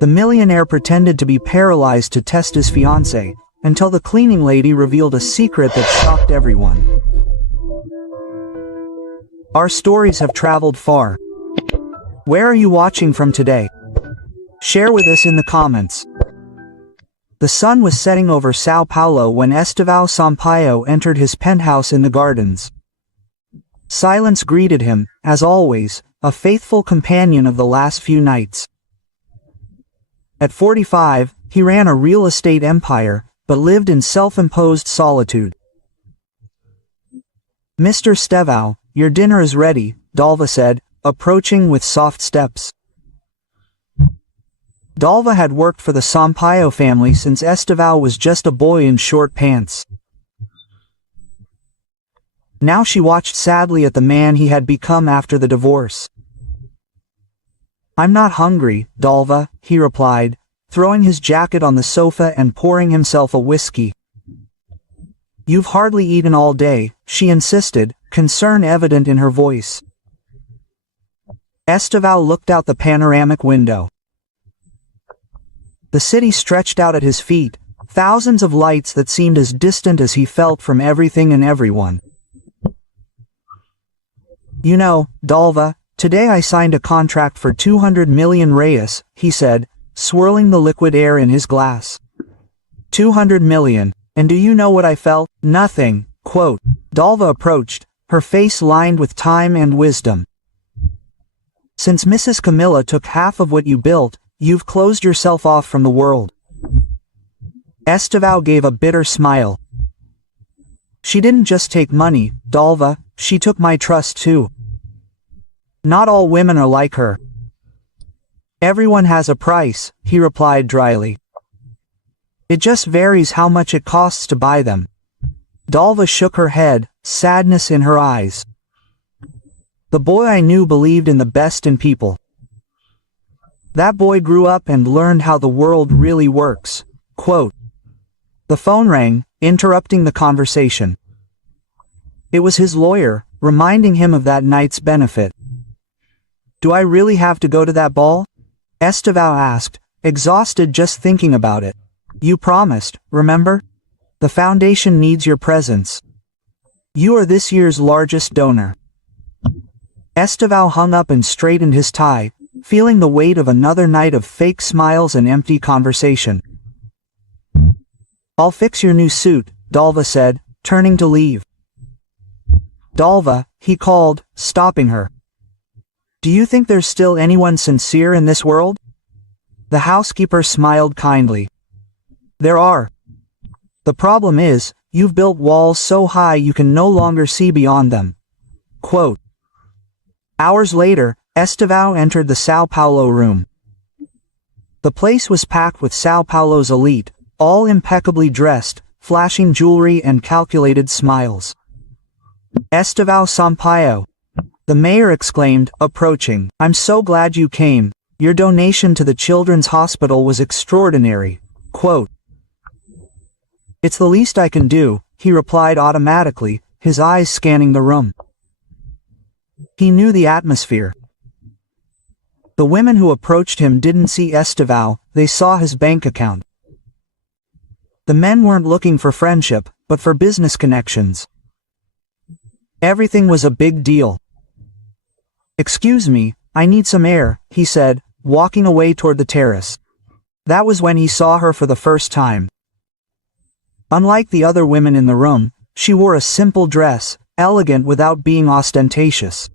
The millionaire pretended to be paralyzed to test his fiancée, until the cleaning lady revealed a secret that shocked everyone. Our stories have traveled far. Where are you watching from today? Share with us in the comments. The sun was setting over São Paulo when Estevão Sampaio entered his penthouse in the gardens. Silence greeted him, as always, a faithful companion of the last few nights. At 45, he ran a real estate empire, but lived in self-imposed solitude. "Mr. Estevão, your dinner is ready," Dalva said, approaching with soft steps. Dalva had worked for the Sampaio family since Estevão was just a boy in short pants. Now she watched sadly at the man he had become after the divorce. "I'm not hungry, Dalva," he replied, throwing his jacket on the sofa and pouring himself a whiskey. "You've hardly eaten all day," she insisted, concern evident in her voice. Estevão looked out the panoramic window. The city stretched out at his feet, thousands of lights that seemed as distant as he felt from everything and everyone. "You know, Dalva, today I signed a contract for 200 million reais," he said, swirling the liquid air in his glass. 200 million, and do you know what I felt? Nothing, quote. Dalva approached, her face lined with time and wisdom. "Since Mrs. Camilla took half of what you built, you've closed yourself off from the world." Estevão gave a bitter smile. "She didn't just take money, Dalva, she took my trust too. Not all women are like her." "Everyone has a price," he replied dryly. "It just varies how much it costs to buy them." Dalva shook her head, sadness in her eyes. "The boy I knew believed in the best in people. That boy grew up and learned how the world really works." Quote. The phone rang, interrupting the conversation. It was his lawyer, reminding him of that night's benefit. "Do I really have to go to that ball?" Estevão asked, exhausted just thinking about it. "You promised, remember? The foundation needs your presence. You are this year's largest donor." Estevão hung up and straightened his tie, feeling the weight of another night of fake smiles and empty conversation. "I'll fix your new suit," Dalva said, turning to leave. "Dalva," he called, stopping her. "Do you think there's still anyone sincere in this world?" The housekeeper smiled kindly. "There are. The problem is, you've built walls so high you can no longer see beyond them." Quote. Hours later, Estevão entered the São Paulo room. The place was packed with São Paulo's elite, all impeccably dressed, flashing jewelry and calculated smiles. "Estevão Sampaio," the mayor exclaimed, approaching. "I'm so glad you came. Your donation to the children's hospital was extraordinary." Quote. "It's the least I can do," he replied automatically, his eyes scanning the room. He knew the atmosphere. The women who approached him didn't see Estevão, they saw his bank account. The men weren't looking for friendship, but for business connections. Everything was a big deal. "Excuse me, I need some air," he said, walking away toward the terrace. That was when he saw her for the first time. Unlike the other women in the room, she wore a simple dress, elegant without being ostentatious.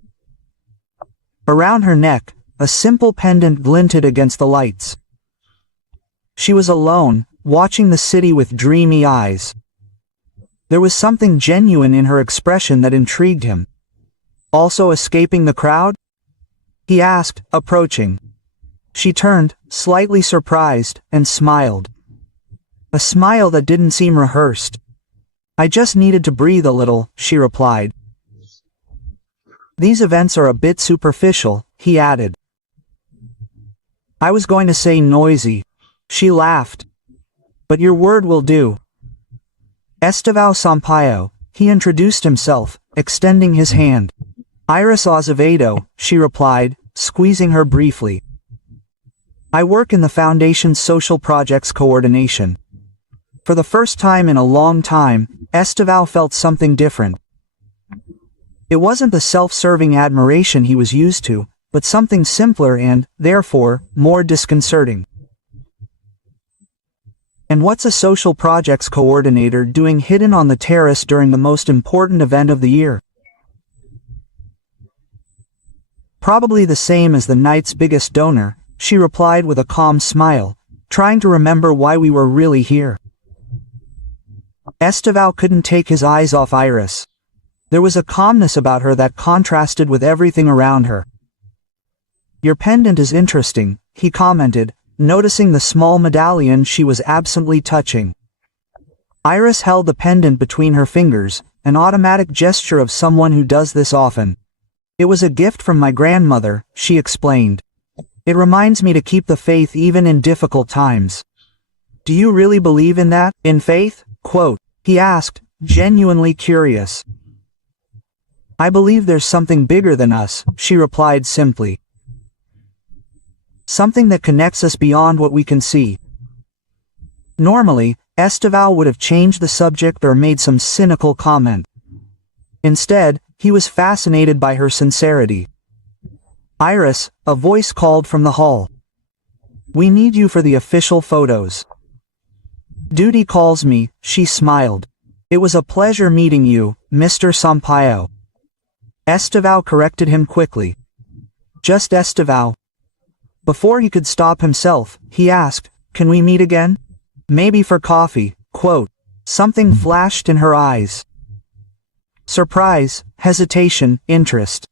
Around her neck, a simple pendant glinted against the lights. She was alone, watching the city with dreamy eyes. There was something genuine in her expression that intrigued him. "Also escaping the crowd?" he asked, approaching. She turned, slightly surprised, and smiled. A smile that didn't seem rehearsed. "I just needed to breathe a little," she replied. "These events are a bit superficial," he added. "I was going to say noisy." She laughed. "But your word will do." Estevão Sampaio, he introduced himself, extending his hand. "Iris Azevedo," she replied, squeezing her briefly. I work in the Foundation's Social Projects Coordination. For the first time in a long time, Estevão felt something different. It wasn't the self-serving admiration he was used to, but something simpler and, therefore, more disconcerting. And what's a social projects coordinator doing hidden on the terrace during the most important event of the year? Probably the same as the night's biggest donor, she replied with a calm smile, trying to remember why we were really here. Estevão couldn't take his eyes off Iris. There was a calmness about her that contrasted with everything around her. Your pendant is interesting, he commented, noticing the small medallion she was absently touching. Iris held the pendant between her fingers, an automatic gesture of someone who does this often. It was a gift from my grandmother, she explained. It reminds me to keep the faith even in difficult times. Do you really believe in that, in faith? Quote, he asked, genuinely curious. I believe there's something bigger than us, she replied simply. Something that connects us beyond what we can see. Normally, Estevão would have changed the subject or made some cynical comment. Instead, he was fascinated by her sincerity. Iris, a voice called from the hall. We need you for the official photos. Duty calls me, she smiled. It was a pleasure meeting you, Mr. Sampaio. Estevão corrected him quickly. Just Estevão. Before he could stop himself, he asked, can we meet again? Maybe for coffee, quote. Something flashed in her eyes. Surprise, hesitation, interest.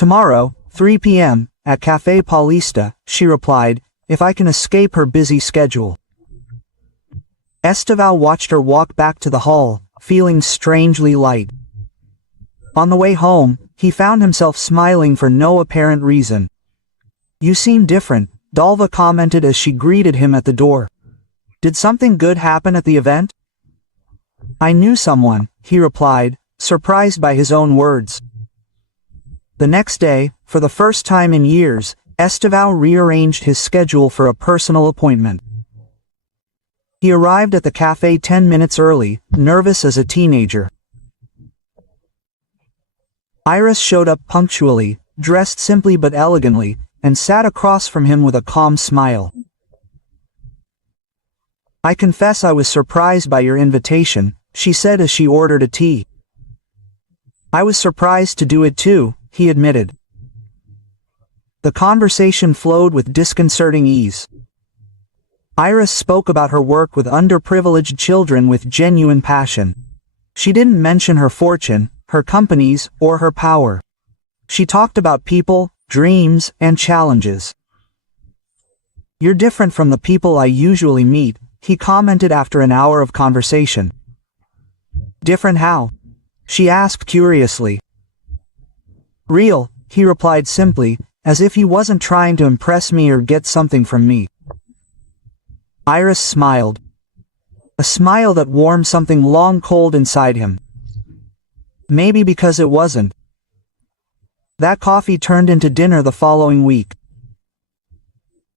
Tomorrow, 3 p.m., at Café Paulista, she replied, if I can escape her busy schedule. Estevão watched her walk back to the hall, feeling strangely light. On the way home, he found himself smiling for no apparent reason. You seem different, Dalva commented as she greeted him at the door. Did something good happen at the event? I knew someone, he replied, surprised by his own words. The next day, for the first time in years, Estevão rearranged his schedule for a personal appointment. He arrived at the cafe 10 minutes early, nervous as a teenager. Iris showed up punctually, dressed simply but elegantly, and sat across from him with a calm smile. I confess I was surprised by your invitation, she said as she ordered a tea. I was surprised to do it too, he admitted. The conversation flowed with disconcerting ease. Iris spoke about her work with underprivileged children with genuine passion. She didn't mention her fortune, her companies, or her power. She talked about people, dreams, and challenges. You're different from the people I usually meet, he commented after an hour of conversation. Different how? She asked curiously. Real, he replied simply, as if he wasn't trying to impress me or get something from me. Iris smiled. A smile that warmed something long cold inside him. Maybe because it wasn't. That coffee turned into dinner the following week.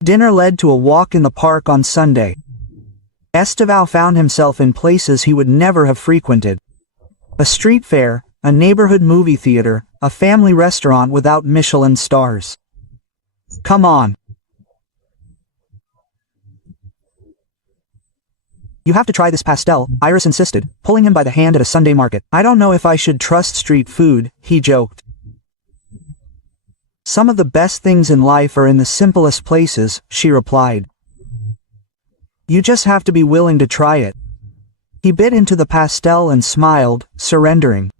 Dinner led to a walk in the park on Sunday. Estevão found himself in places he would never have frequented. A street fair, a neighborhood movie theater, a family restaurant without Michelin stars. Come on. You have to try this pastel, Iris insisted, pulling him by the hand at a Sunday market. I don't know if I should trust street food, he joked. Some of the best things in life are in the simplest places, she replied. You just have to be willing to try it. He bit into the pastel and smiled, surrendering.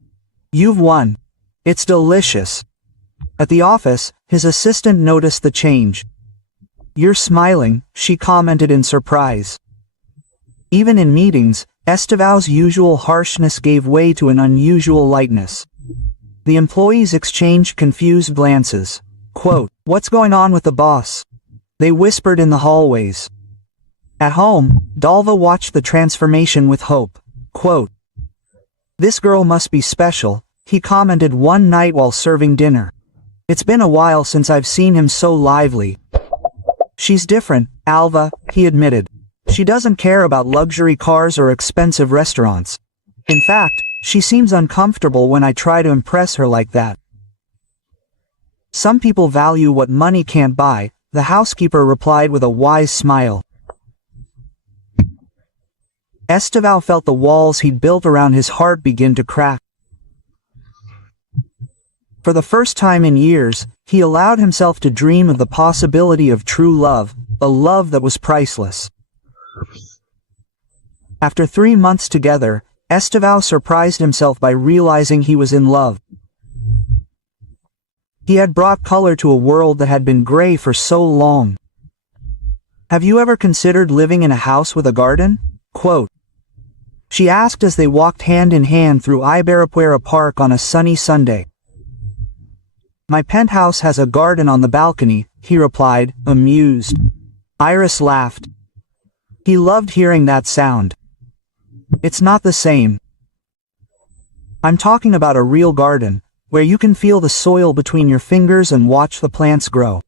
You've won. It's delicious. At the office, his assistant noticed the change. You're smiling, she commented in surprise. Even in meetings, Estevão's usual harshness gave way to an unusual lightness. The employees exchanged confused glances. Quote, what's going on with the boss? They whispered in the hallways. At home, Dalva watched the transformation with hope. Quote, this girl must be special, he commented one night while serving dinner. It's been a while since I've seen him so lively. She's different, Alva, he admitted. She doesn't care about luxury cars or expensive restaurants. In fact, she seems uncomfortable when I try to impress her like that. Some people value what money can't buy, the housekeeper replied with a wise smile. Esteval felt the walls he'd built around his heart begin to crack. For the first time in years, he allowed himself to dream of the possibility of true love, a love that was priceless. After 3 months together, Esteval surprised himself by realizing he was in love. He had brought color to a world that had been gray for so long. Have you ever considered living in a house with a garden? Quote. She asked as they walked hand in hand through Ibirapuera Park on a sunny Sunday. My penthouse has a garden on the balcony, he replied, amused. Iris laughed. He loved hearing that sound. It's not the same. I'm talking about a real garden, where you can feel the soil between your fingers and watch the plants grow.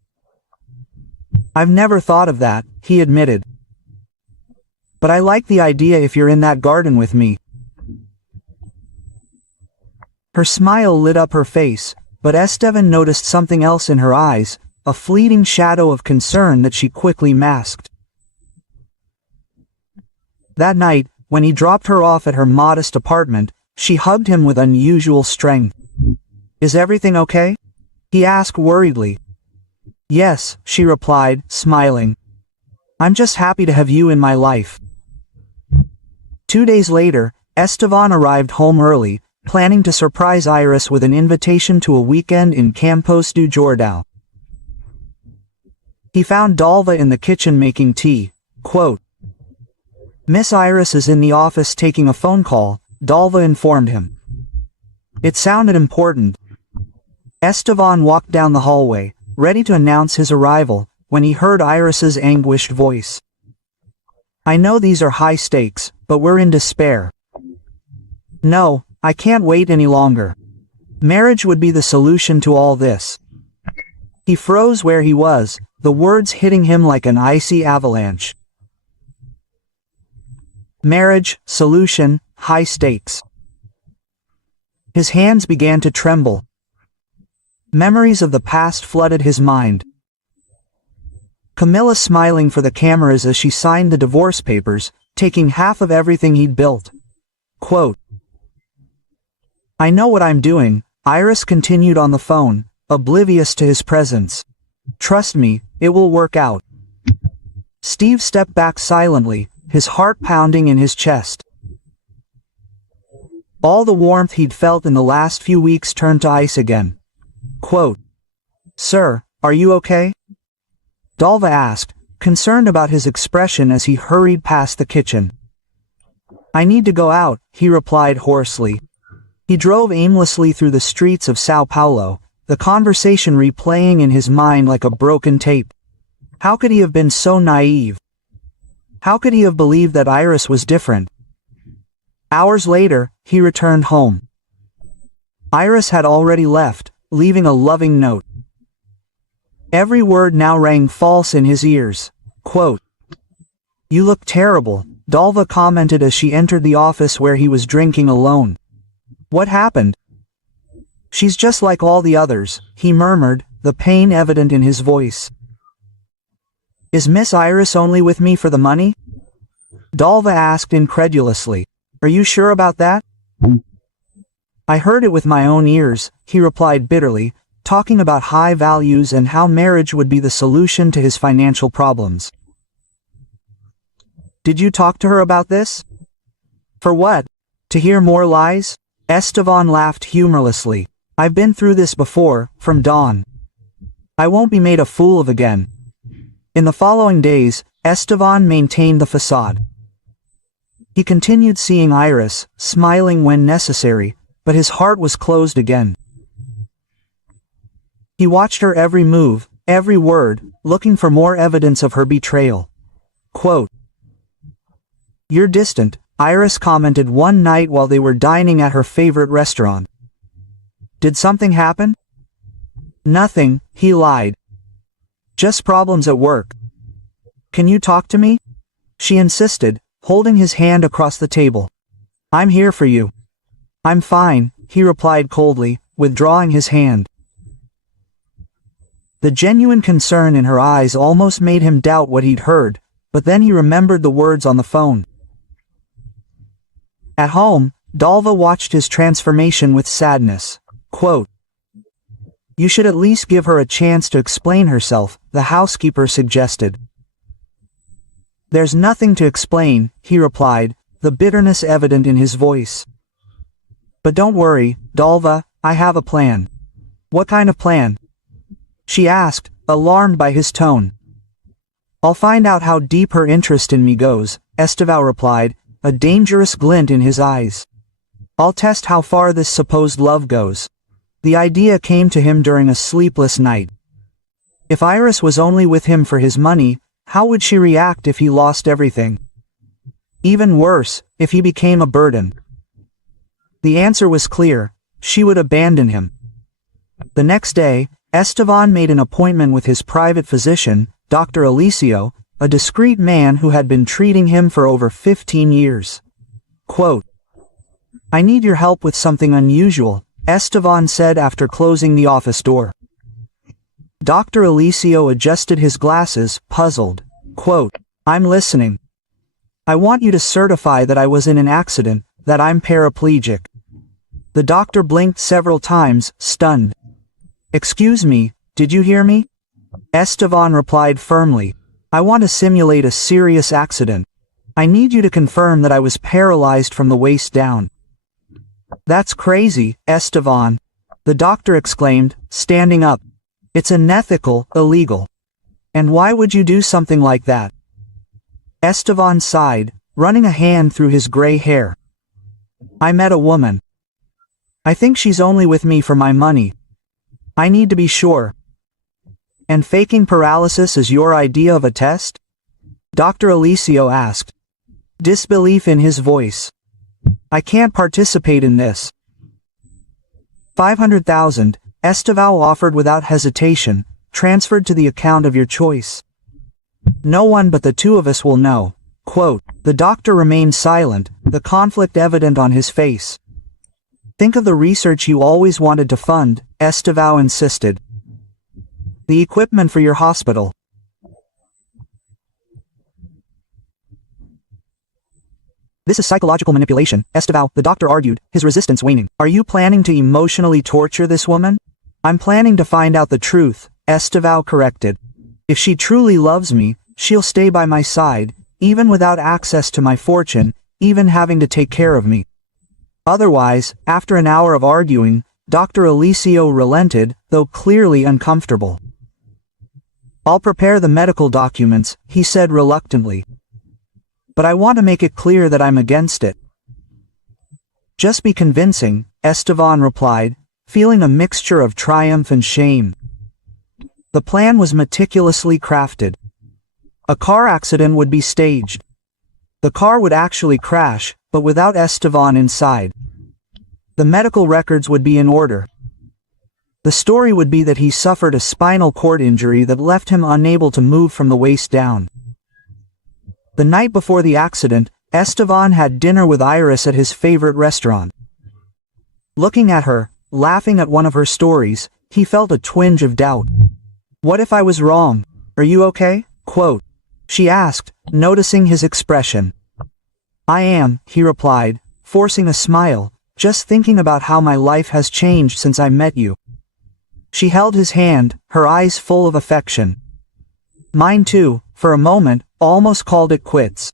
I've never thought of that, he admitted. But I like the idea if you're in that garden with me. Her smile lit up her face, but Estevan noticed something else in her eyes, a fleeting shadow of concern that she quickly masked. That night, when he dropped her off at her modest apartment, she hugged him with unusual strength. Is everything okay? He asked worriedly. Yes, she replied, smiling. I'm just happy to have you in my life. 2 days later, Estevan arrived home early, planning to surprise Iris with an invitation to a weekend in Campos do Jordão. He found Dalva in the kitchen making tea. Quote, Miss Iris is in the office taking a phone call, Dalva informed him. It sounded important. Estevan walked down the hallway, ready to announce his arrival, when he heard Iris's anguished voice. I know these are high stakes, but we're in despair. No, I can't wait any longer. Marriage would be the solution to all this. He froze where he was, the words hitting him like an icy avalanche. Marriage, solution, high stakes. His hands began to tremble. Memories of the past flooded his mind. Camilla smiling for the cameras as she signed the divorce papers, taking half of everything he'd built. Quote, I know what I'm doing, Iris continued on the phone, oblivious to his presence. Trust me, it will work out. Steve stepped back silently, his heart pounding in his chest. All the warmth he'd felt in the last few weeks turned to ice again. Quote, Sir, are you okay? Dalva asked, concerned about his expression as he hurried past the kitchen. I need to go out, he replied hoarsely. He drove aimlessly through the streets of Sao Paulo, the conversation replaying in his mind like a broken tape. How could he have been so naive? How could he have believed that Iris was different? Hours later, he returned home. Iris had already left, leaving a loving note. Every word now rang false in his ears. Quote, You look terrible, Dalva commented as she entered the office where he was drinking alone. What happened? She's just like all the others, he murmured, the pain evident in his voice. Is Miss Iris only with me for the money? Dalva asked incredulously. Are you sure about that? I heard it with my own ears, he replied bitterly, talking about high values and how marriage would be the solution to his financial problems. Did you talk to her about this? For what? To hear more lies? Estevan laughed humorlessly. I've been through this before, from Dawn. I won't be made a fool of again. In the following days, Estevan maintained the facade. He continued seeing Iris, smiling when necessary, but his heart was closed again. He watched her every move, every word, looking for more evidence of her betrayal. Quote, You're distant, Iris commented one night while they were dining at her favorite restaurant. Did something happen? Nothing, he lied. Just problems at work. Can you talk to me? She insisted, holding his hand across the table. I'm here for you. I'm fine, he replied coldly, withdrawing his hand. The genuine concern in her eyes almost made him doubt what he'd heard, but then he remembered the words on the phone. At home, Dalva watched his transformation with sadness. Quote, "You should at least give her a chance to explain herself," the housekeeper suggested. "There's nothing to explain," he replied, the bitterness evident in his voice. "But don't worry, Dalva, I have a plan." "What kind of plan?" she asked, alarmed by his tone. "I'll find out how deep her interest in me goes," Esteval replied, a dangerous glint in his eyes. "I'll test how far this supposed love goes." The idea came to him during a sleepless night. If Iris was only with him for his money, how would she react if he lost everything? Even worse, if he became a burden. The answer was clear: she would abandon him. The next day, Estevan made an appointment with his private physician, Dr. Alicio, a discreet man who had been treating him for over 15 years. Quote, "I need your help with something unusual," Estevan said after closing the office door. Dr. Alicio adjusted his glasses, puzzled. Quote, "I'm listening. I want you to certify that I was in an accident, that I'm paraplegic." The doctor blinked several times, stunned. "Excuse me, did you hear me?" Estevan replied firmly. "I want to simulate a serious accident. I need you to confirm that I was paralyzed from the waist down." "That's crazy, Estevan," the doctor exclaimed, standing up. "It's unethical, illegal. And why would you do something like that?" Estevan sighed, running a hand through his gray hair. "I met a woman. I think she's only with me for my money. I need to be sure." "And faking paralysis is your idea of a test?" Dr. Alicio asked, disbelief in his voice. "I can't participate in this." 500,000, Esteval offered without hesitation, transferred to the account of your choice. "No one but the two of us will know." Quote, the doctor remained silent, the conflict evident on his face. "Think of the research you always wanted to fund," Esteval insisted. "The equipment for your hospital." "This is psychological manipulation, Esteval," the doctor argued, his resistance waning. "Are you planning to emotionally torture this woman?" "I'm planning to find out the truth," Esteval corrected. "If she truly loves me, she'll stay by my side, even without access to my fortune, even having to take care of me. Otherwise, after an hour of arguing, Dr. Alicio relented, though clearly uncomfortable. "I'll prepare the medical documents," he said reluctantly. "But I want to make it clear that I'm against it." "Just be convincing," Estevan replied, feeling a mixture of triumph and shame. The plan was meticulously crafted. A car accident would be staged. The car would actually crash, but without Estevan inside. The medical records would be in order. The story would be that he suffered a spinal cord injury that left him unable to move from the waist down. The night before the accident, Estevan had dinner with Iris at his favorite restaurant. Looking at her, laughing at one of her stories, he felt a twinge of doubt. "What if I was wrong? Are you okay?" Quote, she asked, noticing his expression. "I am," he replied, forcing a smile, "just thinking about how my life has changed since I met you." She held his hand, her eyes full of affection. "Mine too," for a moment, almost called it quits.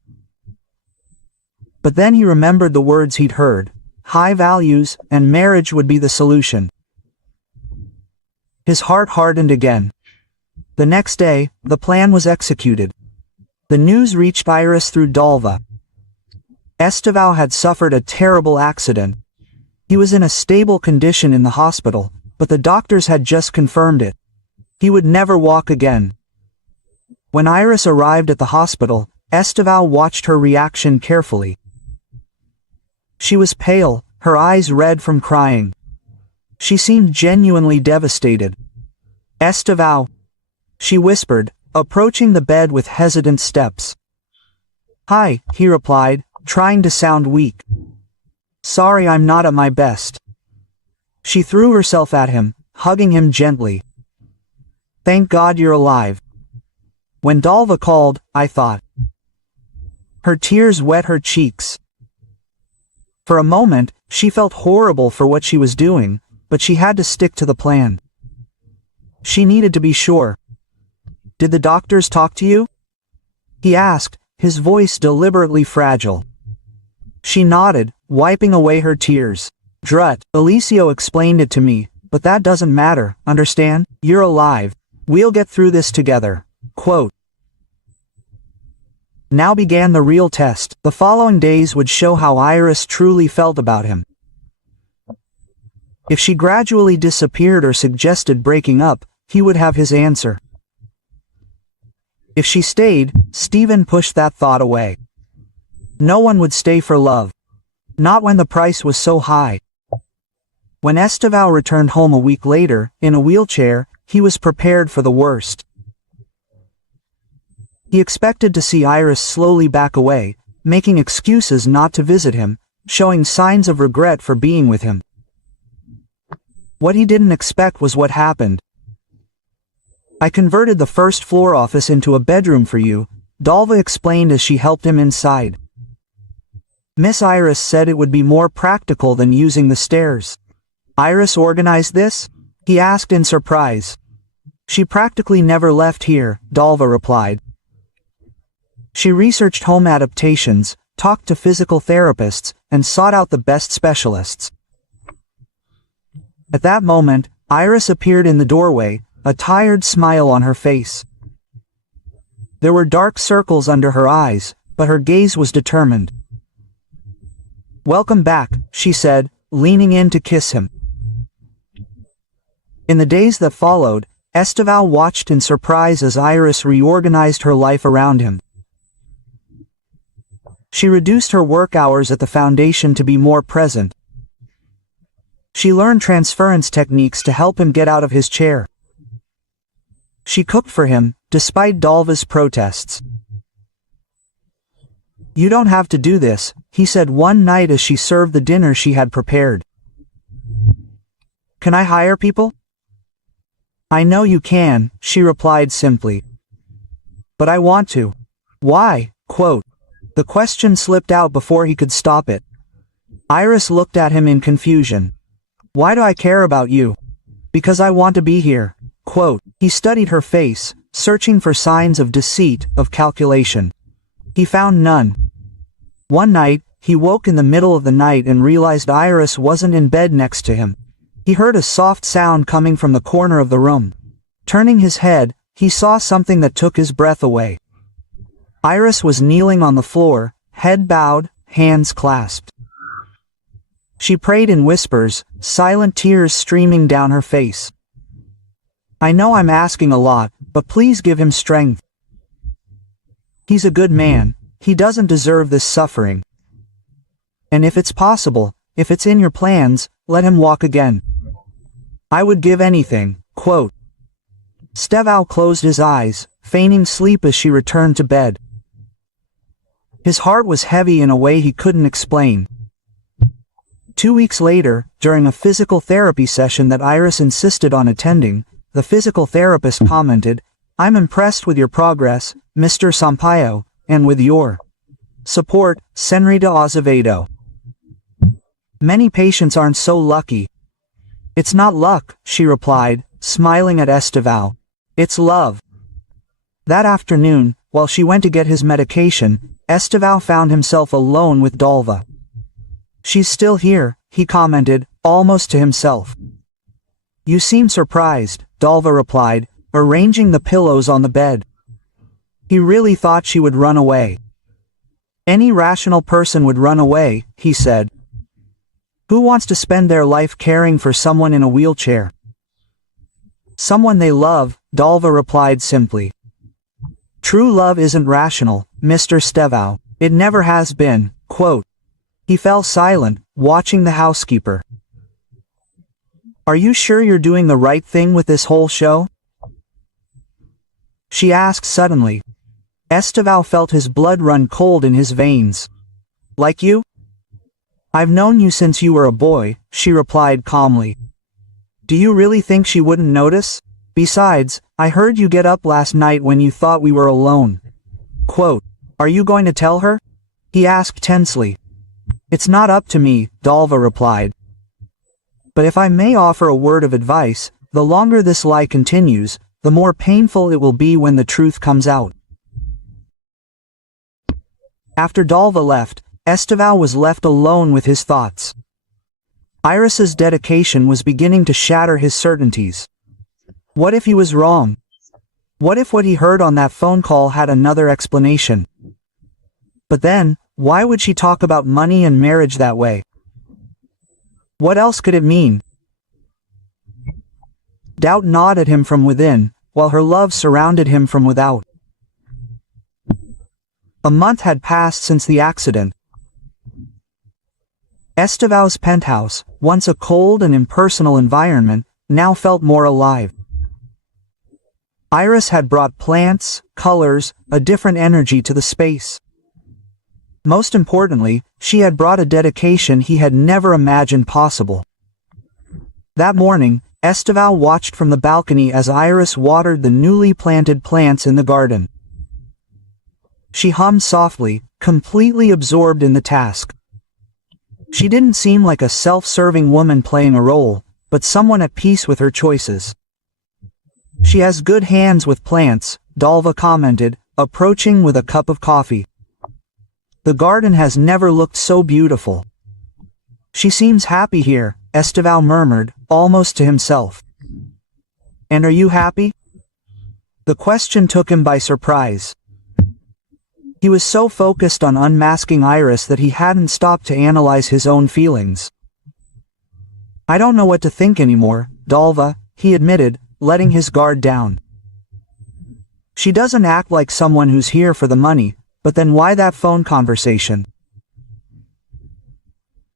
But then he remembered the words he'd heard: high values, and marriage would be the solution. His heart hardened again. The next day, the plan was executed. The news reached Iris through Dalva. Esteval had suffered a terrible accident. He was in a stable condition in the hospital, but the doctors had just confirmed it. He would never walk again. When Iris arrived at the hospital, Esteval watched her reaction carefully. She was pale, her eyes red from crying. She seemed genuinely devastated. "Esteval," she whispered, approaching the bed with hesitant steps. "Hi," he replied, trying to sound weak. "Sorry, I'm not at my best." She threw herself at him, hugging him gently. "Thank God you're alive. When Dalva called, I thought." Her tears wet her cheeks. For a moment, she felt horrible for what she was doing, but she had to stick to the plan. She needed to be sure. "Did the doctors talk to you?" he asked, his voice deliberately fragile. She nodded, wiping away her tears. "Drut, Alicio explained it to me, but that doesn't matter, understand? You're alive. We'll get through this together." Quote. Now began the real test. The following days would show how Iris truly felt about him. If she gradually disappeared or suggested breaking up, he would have his answer. If she stayed, Stephen pushed that thought away. No one would stay for love. Not when the price was so high. When Estevao returned home a week later, in a wheelchair, he was prepared for the worst. He expected to see Iris slowly back away, making excuses not to visit him, showing signs of regret for being with him. What he didn't expect was what happened. "I converted the first floor office into a bedroom for you," Dalva explained as she helped him inside. Miss Iris said it would be more practical than using the stairs. "Iris organized this?" he asked in surprise. "She practically never left here," Dalva replied. She researched home adaptations, talked to physical therapists, and sought out the best specialists. At that moment, Iris appeared in the doorway, a tired smile on her face. There were dark circles under her eyes, but her gaze was determined. "Welcome back," she said, leaning in to kiss him. In the days that followed, Estevao watched in surprise as Iris reorganized her life around him. She reduced her work hours at the foundation to be more present. She learned transference techniques to help him get out of his chair. She cooked for him, despite Dalva's protests. "You don't have to do this," he said one night as she served the dinner she had prepared. "Can I hire people?" "I know you can," she replied simply. "But I want to." "Why?" Quote. The question slipped out before he could stop it. Iris looked at him in confusion. "Why do I care about you?" "Because I want to be here." Quote. He studied her face, searching for signs of deceit, of calculation. He found none. One night, he woke in the middle of the night and realized Iris wasn't in bed next to him. He heard a soft sound coming from the corner of the room. Turning his head, he saw something that took his breath away. Iris was kneeling on the floor, head bowed, hands clasped. She prayed in whispers, silent tears streaming down her face. "I know I'm asking a lot, but please give him strength. He's a good man, he doesn't deserve this suffering. And if it's possible, if it's in your plans, let him walk again. I would give anything." Quote. Estevao closed his eyes, feigning sleep as she returned to bed. His heart was heavy in a way he couldn't explain. 2 weeks later, during a physical therapy session that Iris insisted on attending, the physical therapist commented, "I'm impressed with your progress, Mr. Sampaio, and with your support, Senrita Azevedo. Many patients aren't so lucky." "It's not luck," she replied, smiling at Estevao. "It's love." That afternoon, while she went to get his medication, Estevao found himself alone with Dalva. "She's still here," he commented, almost to himself. "You seem surprised," Dalva replied, arranging the pillows on the bed. He really thought she would run away. "Any rational person would run away," he said. "Who wants to spend their life caring for someone in a wheelchair?" "Someone they love," Dalva replied simply. "True love isn't rational, Mr. Estevao. It never has been." Quote. He fell silent, watching the housekeeper. "Are you sure you're doing the right thing with this whole show?" she asked suddenly. Esteval felt his blood run cold in his veins. Like you? I've known you since you were a boy, she replied calmly. Do you really think she wouldn't notice? Besides, I heard you get up last night when you thought we were alone. Quote, are you going to tell her? He asked tensely. It's not up to me, Dalva replied. But if I may offer a word of advice, the longer this lie continues, the more painful it will be when the truth comes out. After Dalva left, Esteval was left alone with his thoughts. Iris's dedication was beginning to shatter his certainties. What if he was wrong? What if what he heard on that phone call had another explanation? But then, why would she talk about money and marriage that way? What else could it mean? Doubt gnawed at him from within, while her love surrounded him from without. A month had passed since the accident. Esteval's penthouse, once a cold and impersonal environment, now felt more alive. Iris had brought plants, colors, a different energy to the space. Most importantly, she had brought a dedication he had never imagined possible. That morning, Esteval watched from the balcony as Iris watered the newly planted plants in the garden. She hummed softly, completely absorbed in the task. She didn't seem like a self-serving woman playing a role, but someone at peace with her choices. She has good hands with plants, Dalva commented, approaching with a cup of coffee. The garden has never looked so beautiful. She seems happy here, Esteval murmured, almost to himself. And are you happy? The question took him by surprise. He was so focused on unmasking Iris that he hadn't stopped to analyze his own feelings. I don't know what to think anymore, Dalva, he admitted, letting his guard down. She doesn't act like someone who's here for the money, but then why that phone conversation?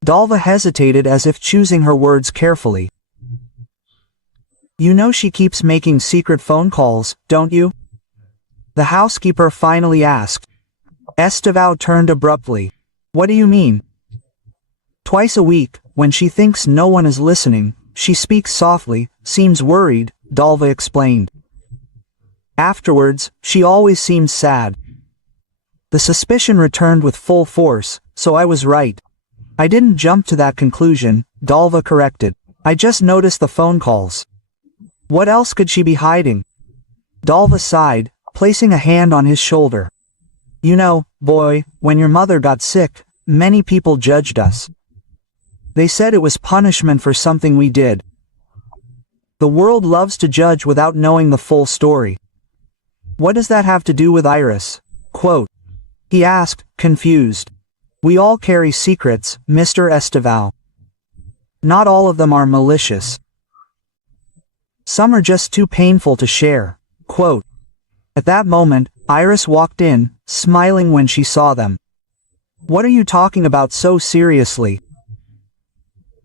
Dalva hesitated as if choosing her words carefully. You know she keeps making secret phone calls, don't you? The housekeeper finally asked. Esteval turned abruptly. What do you mean? Twice a week, when she thinks no one is listening, she speaks softly, seems worried, Dalva explained. Afterwards, she always seems sad. The suspicion returned with full force, so I was right. I didn't jump to that conclusion, Dalva corrected. I just noticed the phone calls. What else could she be hiding? Dalva sighed, placing a hand on his shoulder. You know, boy, when your mother got sick, many people judged us. They said it was punishment for something we did. The world loves to judge without knowing the full story. What does that have to do with Iris? Quote. He asked, confused. We all carry secrets, Mr. Esteval. Not all of them are malicious. Some are just too painful to share. Quote. At that moment, Iris walked in, smiling when she saw them. What are you talking about so seriously?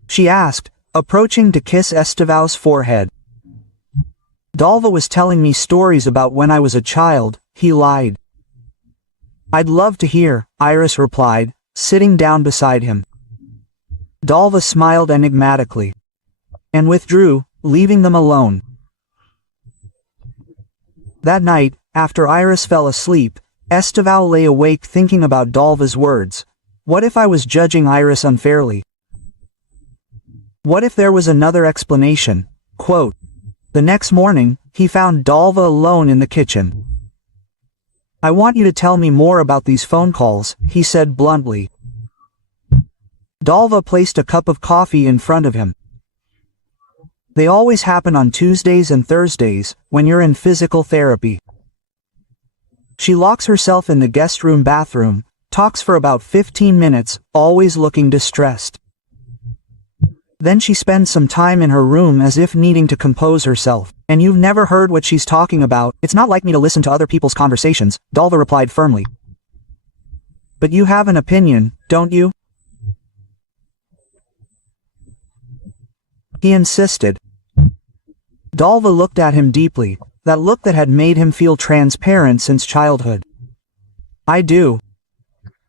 She asked, approaching to kiss Esteval's forehead. Dalva was telling me stories about when I was a child, he lied. I'd love to hear, Iris replied, sitting down beside him. Dalva smiled enigmatically. And withdrew, leaving them alone. That night, after Iris fell asleep, Esteval lay awake thinking about Dalva's words. What if I was judging Iris unfairly? What if there was another explanation? Quote. The next morning, he found Dalva alone in the kitchen. I want you to tell me more about these phone calls, he said bluntly. Dalva placed a cup of coffee in front of him. They always happen on Tuesdays and Thursdays, when you're in physical therapy. She locks herself in the guest room bathroom, talks for about 15 minutes, always looking distressed. Then she spends some time in her room as if needing to compose herself. And you've never heard what she's talking about? It's not like me to listen to other people's conversations, Dalva replied firmly. But you have an opinion, don't you? He insisted. Dalva looked at him deeply. that look that had made him feel transparent since childhood. I do.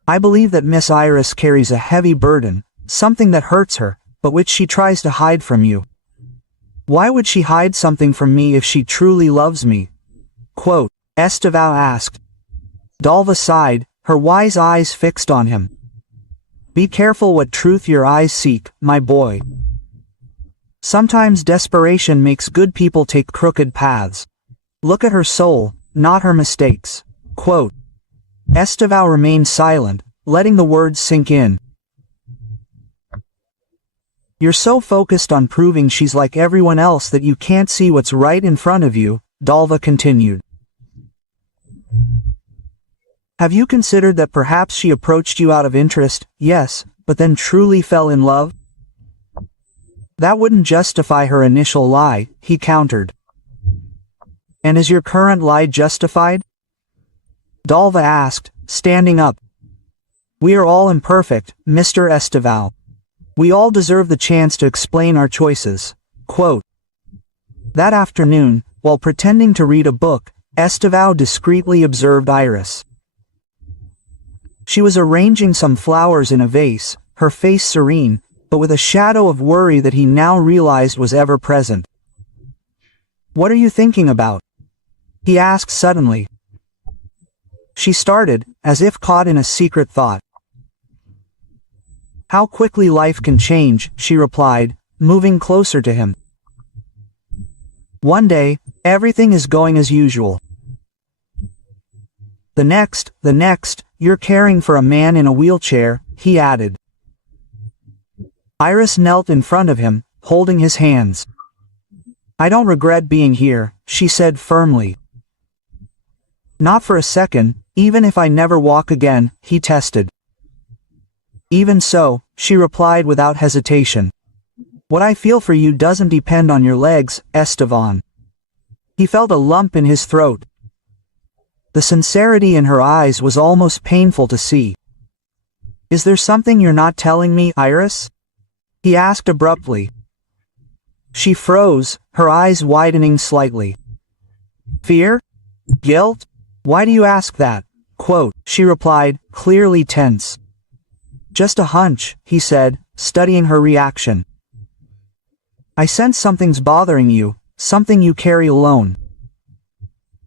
I believe that Miss Iris carries a heavy burden, something that hurts her, but which she tries to hide from you. Why would she hide something from me if she truly loves me? Quote, Esteval asked. Dalva sighed, her wise eyes fixed on him. Be careful what truth your eyes seek, my boy. Sometimes desperation makes good people take crooked paths. Look at her soul, not her mistakes. Quote. Esteval remained silent, letting the words sink in. You're so focused on proving she's like everyone else that you can't see what's right in front of you, Dalva continued. Have you considered that perhaps she approached you out of interest, yes, but then truly fell in love? That wouldn't justify her initial lie, he countered. And is your current lie justified? Dalva asked, standing up. We are all imperfect, Mr. Esteval. We all deserve the chance to explain our choices. Quote. That afternoon, while pretending to read a book, Esteval discreetly observed Iris. She was arranging some flowers in a vase, her face serene, but with a shadow of worry that he now realized was ever present. What are you thinking about? He asked suddenly. She started, as if caught in a secret thought. How quickly life can change, she replied, moving closer to him. One day, everything is going as usual. The next, you're caring for a man in a wheelchair, he added. Iris knelt in front of him, holding his hands. I don't regret being here, she said firmly. Not for a second, even if I never walk again, he tested. Even so, she replied without hesitation. What I feel for you doesn't depend on your legs, Estevan. He felt a lump in his throat. The sincerity in her eyes was almost painful to see. Is there something you're not telling me, Iris? He asked abruptly. She froze, her eyes widening slightly. Fear? Guilt? Why do you ask that? Quote, she replied, clearly tense. Just a hunch, he said, studying her reaction. I sense something's bothering you, something you carry alone.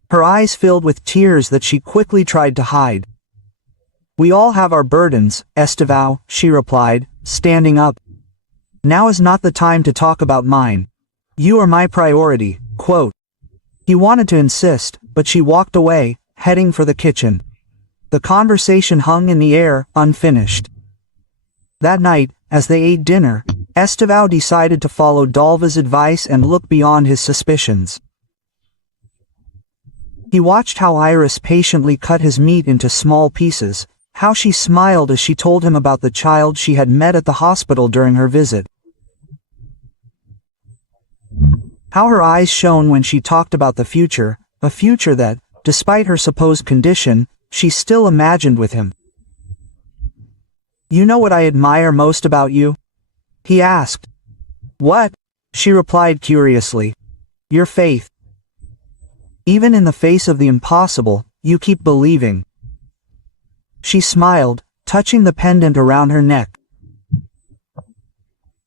Her eyes filled with tears that she quickly tried to hide. We all have our burdens, Esteval, she replied, standing up. Now is not the time to talk about mine. You are my priority, quote. He wanted to insist, but she walked away, heading for the kitchen. The conversation hung in the air, unfinished. That night, as they ate dinner, Esteval decided to follow Dalva's advice and look beyond his suspicions. He watched how Iris patiently cut his meat into small pieces, how she smiled as she told him about the child she had met at the hospital during her visit. How her eyes shone when she talked about the future, a future that, despite her supposed condition, she still imagined with him. You know what I admire most about you? He asked. What? She replied curiously. Your faith. Even in the face of the impossible, you keep believing. She smiled, touching the pendant around her neck.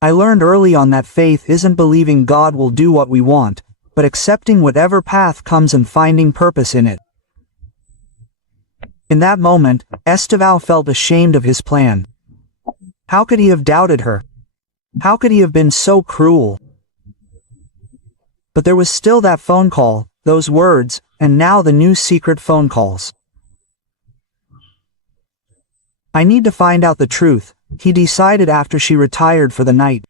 I learned early on that faith isn't believing God will do what we want, but accepting whatever path comes and finding purpose in it. In that moment, Esteval felt ashamed of his plan. How could he have doubted her? How could he have been so cruel? But there was still that phone call, those words, and now the new secret phone calls. I need to find out the truth, he decided after she retired for the night.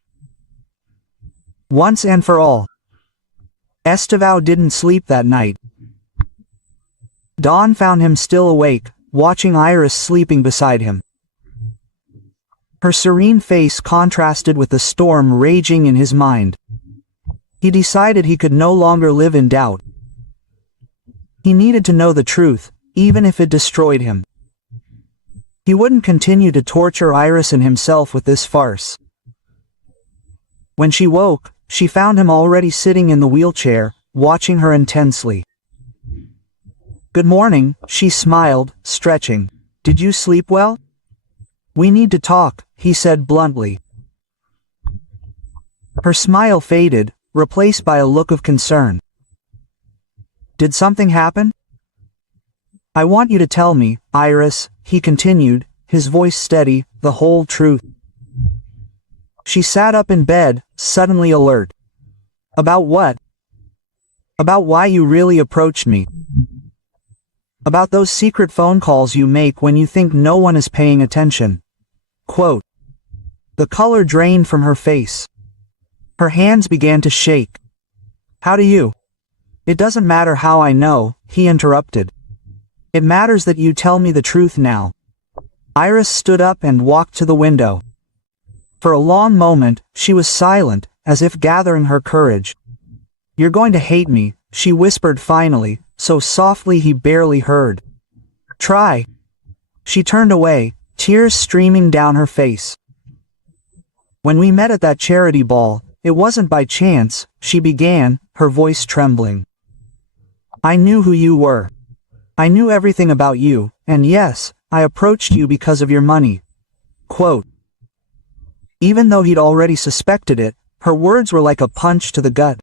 Once and for all. Esteval didn't sleep that night. Dawn found him still awake, watching Iris sleeping beside him. Her serene face contrasted with the storm raging in his mind. He decided he could no longer live in doubt. He needed to know the truth, even if it destroyed him. He wouldn't continue to torture Iris and himself with this farce. When she woke, she found him already sitting in the wheelchair, watching her intensely. "Good morning," she smiled, stretching. "Did you sleep well?" "We need to talk," he said bluntly. Her smile faded, replaced by a look of concern. "Did something happen?" "I want you to tell me, Iris," he continued, his voice steady, "the whole truth." She sat up in bed, suddenly alert. "About what?" "About why you really approached me. About those secret phone calls you make when you think no one is paying attention." Quote. The color drained from her face. Her hands began to shake. "How do you?" "It doesn't matter how I know," he interrupted. "It matters that you tell me the truth now." Iris stood up and walked to the window. For a long moment, she was silent, as if gathering her courage. "You're going to hate me," she whispered finally, so softly he barely heard. "Try." She turned away, tears streaming down her face. "When we met at that charity ball, it wasn't by chance," she began, her voice trembling. "I knew who you were. I knew everything about you, and yes, I approached you because of your money." Quote. Even though he'd already suspected it, her words were like a punch to the gut.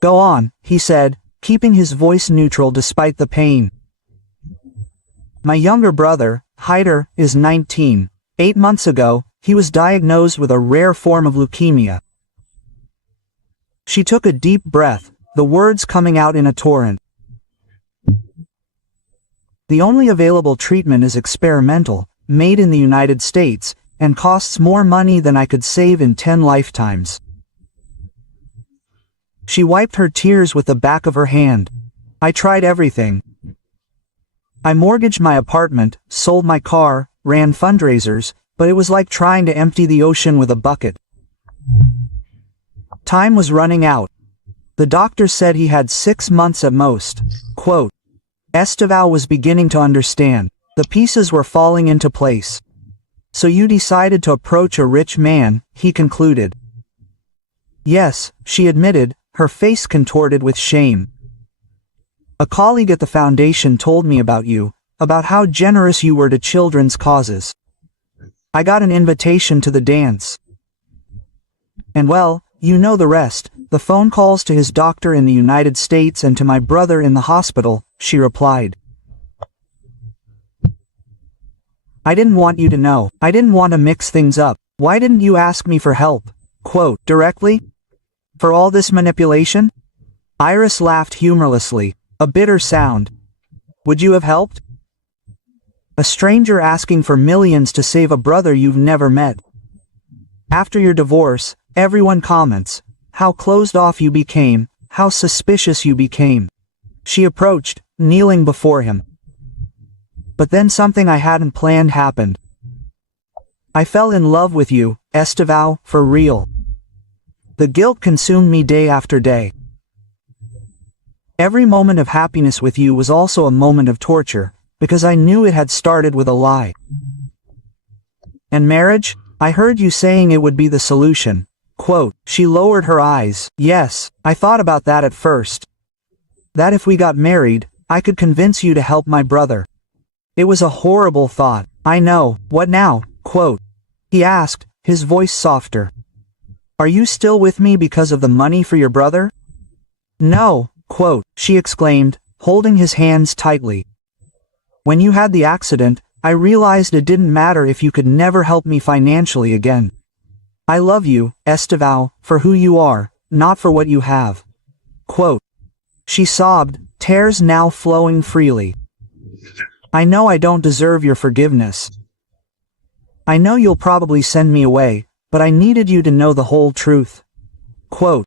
"Go on," he said, keeping his voice neutral despite the pain. "My younger brother, Hyder, is 19. 8 months ago, he was diagnosed with a rare form of leukemia." She took a deep breath, the words coming out in a torrent. "The only available treatment is experimental, made in the United States, and costs more money than I could save in 10 lifetimes." She wiped her tears with the back of her hand. "I tried everything. I mortgaged my apartment, sold my car, ran fundraisers, but it was like trying to empty the ocean with a bucket. Time was running out. The doctor said he had 6 months at most." Quote. Estevão was beginning to understand. The pieces were falling into place. "So you decided to approach a rich man," he concluded. "Yes," she admitted, her face contorted with shame. "A colleague at the foundation told me about you, about how generous you were to children's causes. I got an invitation to the dance. And well, you know the rest, the phone calls to his doctor in the United States and to my brother in the hospital," she replied. "I didn't want you to know. I didn't want to mix things up. Why didn't you ask me for help?" Quote, "Directly? For all this manipulation?" Iris laughed humorlessly, a bitter sound. "Would you have helped? A stranger asking for millions to save a brother you've never met. After your divorce, everyone comments, how closed off you became, how suspicious you became." She approached, kneeling before him. "But then something I hadn't planned happened. I fell in love with you, Estevão, for real. The guilt consumed me day after day. Every moment of happiness with you was also a moment of torture, because I knew it had started with a lie. And marriage? I heard you saying it would be the solution." Quote. She lowered her eyes. "Yes, I thought about that at first. That if we got married, I could convince you to help my brother. It was a horrible thought. I know. What now?" Quote. He asked, his voice softer. "Are you still with me because of the money for your brother?" "No," quote, she exclaimed, holding his hands tightly. "When you had the accident, I realized it didn't matter if you could never help me financially again. I love you, Estevão, for who you are, not for what you have." Quote. She sobbed, tears now flowing freely. "I know I don't deserve your forgiveness. I know you'll probably send me away, but I needed you to know the whole truth." Quote.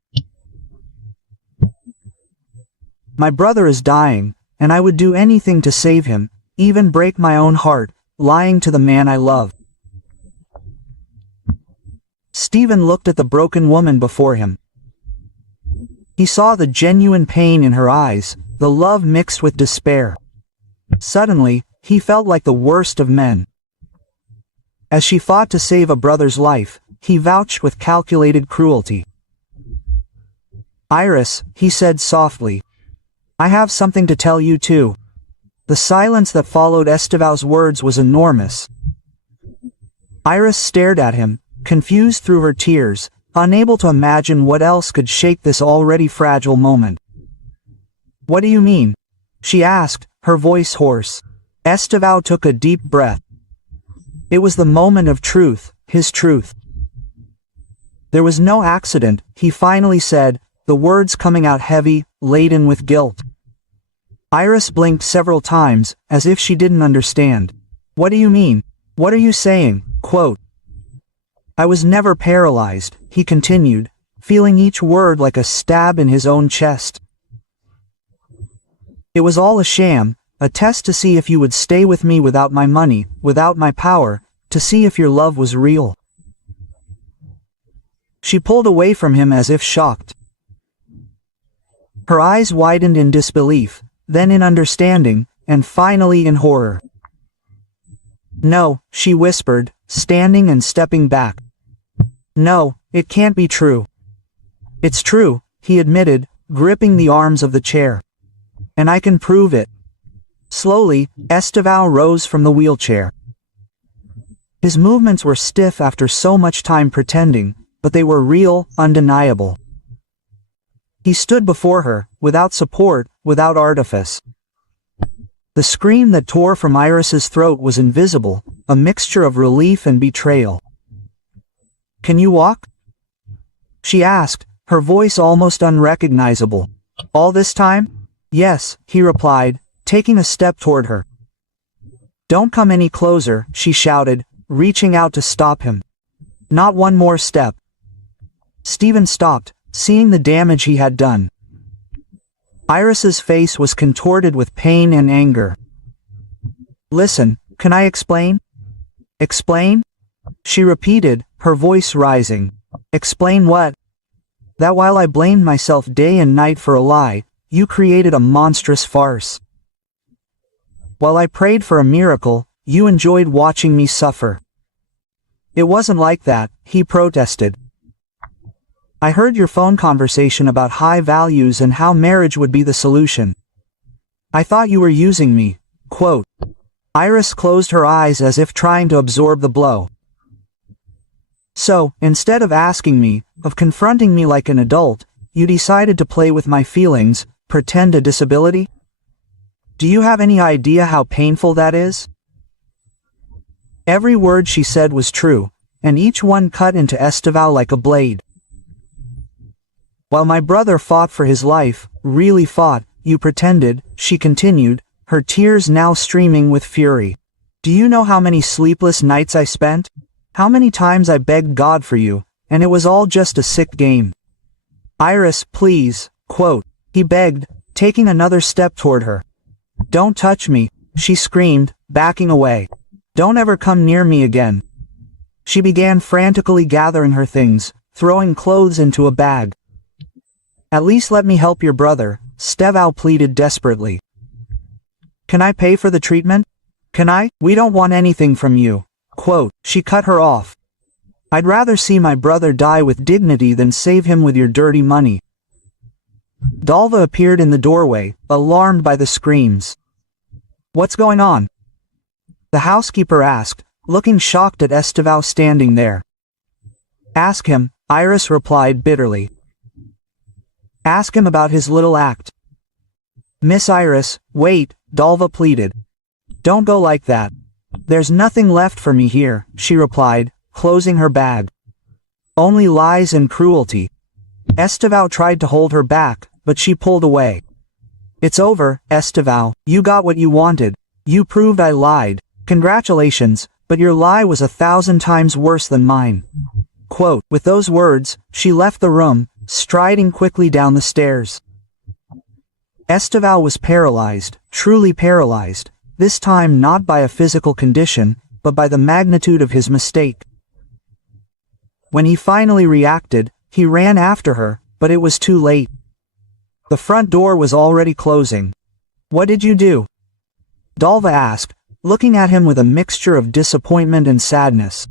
"My brother is dying, and I would do anything to save him, even break my own heart, lying to the man I love." Stephen looked at the broken woman before him. He saw the genuine pain in her eyes, the love mixed with despair. Suddenly, he felt like the worst of men. As she fought to save a brother's life, he vouched with calculated cruelty. Iris, he said softly. I have something to tell you too. The silence that followed Esteval's words was enormous. Iris stared at him, confused through her tears, unable to imagine what else could shake this already fragile moment. What do you mean? She asked, her voice hoarse. Esteval took a deep breath. It was the moment of truth, his truth. There was no accident, he finally said, the words coming out heavy, laden with guilt. Iris blinked several times, as if she didn't understand. What do you mean? What are you saying? Quote. I was never paralyzed, he continued, feeling each word like a stab in his own chest. It was all a sham, a test to see if you would stay with me without my money, without my power, to see if your love was real. She pulled away from him as if shocked. Her eyes widened in disbelief, then in understanding, and finally in horror. No, she whispered, standing and stepping back. No, it can't be true. It's true, he admitted, gripping the arms of the chair. And I can prove it. Slowly, Esteval rose from the wheelchair. His movements were stiff after so much time pretending, but they were real, undeniable. He stood before her, without support, without artifice. The scream that tore from Iris's throat was invisible, a mixture of relief and betrayal. Can you walk? She asked, her voice almost unrecognizable. All this time? Yes, he replied, taking a step toward her. Don't come any closer, she shouted, reaching out to stop him. Not one more step. Stephen stopped, seeing the damage he had done. Iris's face was contorted with pain and anger. Listen, can I explain? Explain? She repeated, her voice rising. Explain what? That while I blamed myself day and night for a lie, you created a monstrous farce. While I prayed for a miracle, you enjoyed watching me suffer. It wasn't like that, he protested. I heard your phone conversation about high values and how marriage would be the solution. I thought you were using me. Quote. Iris closed her eyes as if trying to absorb the blow. So, instead of asking me, of confronting me like an adult, you decided to play with my feelings, pretend a disability? Do you have any idea how painful that is? Every word she said was true, and each one cut into Esteval like a blade. While my brother fought for his life, really fought, you pretended, she continued, her tears now streaming with fury. Do you know how many sleepless nights I spent? How many times I begged God for you, and it was all just a sick game. Iris, please, quote, he begged, taking another step toward her. Don't touch me, she screamed, backing away. Don't ever come near me again. She began frantically gathering her things, throwing clothes into a bag. At least let me help your brother, Esteval pleaded desperately. Can I pay for the treatment? Can I? We don't want anything from you. Quote, she cut her off. I'd rather see my brother die with dignity than save him with your dirty money. Dalva appeared in the doorway, alarmed by the screams. What's going on? The housekeeper asked, looking shocked at Esteval standing there. Ask him, Iris replied bitterly. Ask him about his little act. Miss Iris, wait, Dalva pleaded. Don't go like that. There's nothing left for me here, she replied, closing her bag. Only lies and cruelty. Esteval tried to hold her back, but she pulled away. It's over, Esteval, you got what you wanted. You proved I lied. Congratulations, but your lie was 1,000 times worse than mine. Quote, with those words, she left the room, striding quickly down the stairs. Esteval was paralyzed, truly paralyzed, this time not by a physical condition, but by the magnitude of his mistake. When he finally reacted, he ran after her, but it was too late. The front door was already closing. What did you do? Dalva asked, looking at him with a mixture of disappointment and sadness.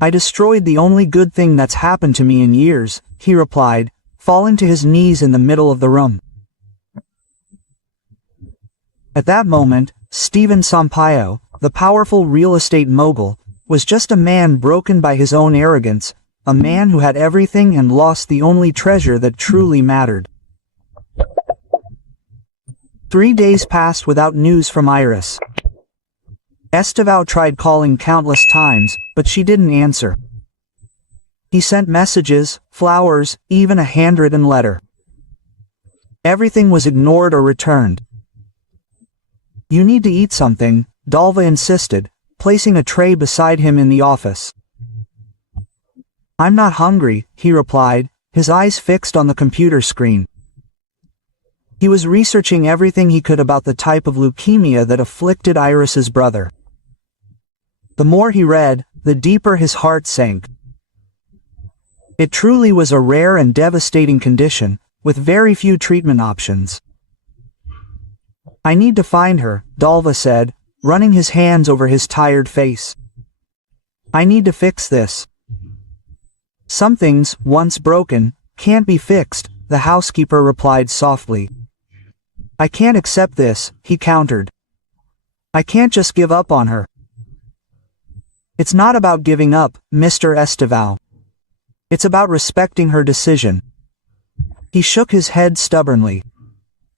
I destroyed the only good thing that's happened to me in years, he replied, falling to his knees in the middle of the room. At that moment, Stephen Sampaio, the powerful real estate mogul, was just a man broken by his own arrogance, a man who had everything and lost the only treasure that truly mattered. 3 days passed without news from Iris. Estevao tried calling countless times, but she didn't answer. He sent messages, flowers, even a handwritten letter. Everything was ignored or returned. "You need to eat something," Dalva insisted, placing a tray beside him in the office. "I'm not hungry," he replied, his eyes fixed on the computer screen. He was researching everything he could about the type of leukemia that afflicted Iris's brother. The more he read, the deeper his heart sank. It truly was a rare and devastating condition, with very few treatment options. "I need to find her," Dalva said, running his hands over his tired face. "I need to fix this." "Some things, once broken, can't be fixed," the housekeeper replied softly. "I can't accept this," he countered. "I can't just give up on her." "It's not about giving up, Mr. Estevao. It's about respecting her decision." He shook his head stubbornly.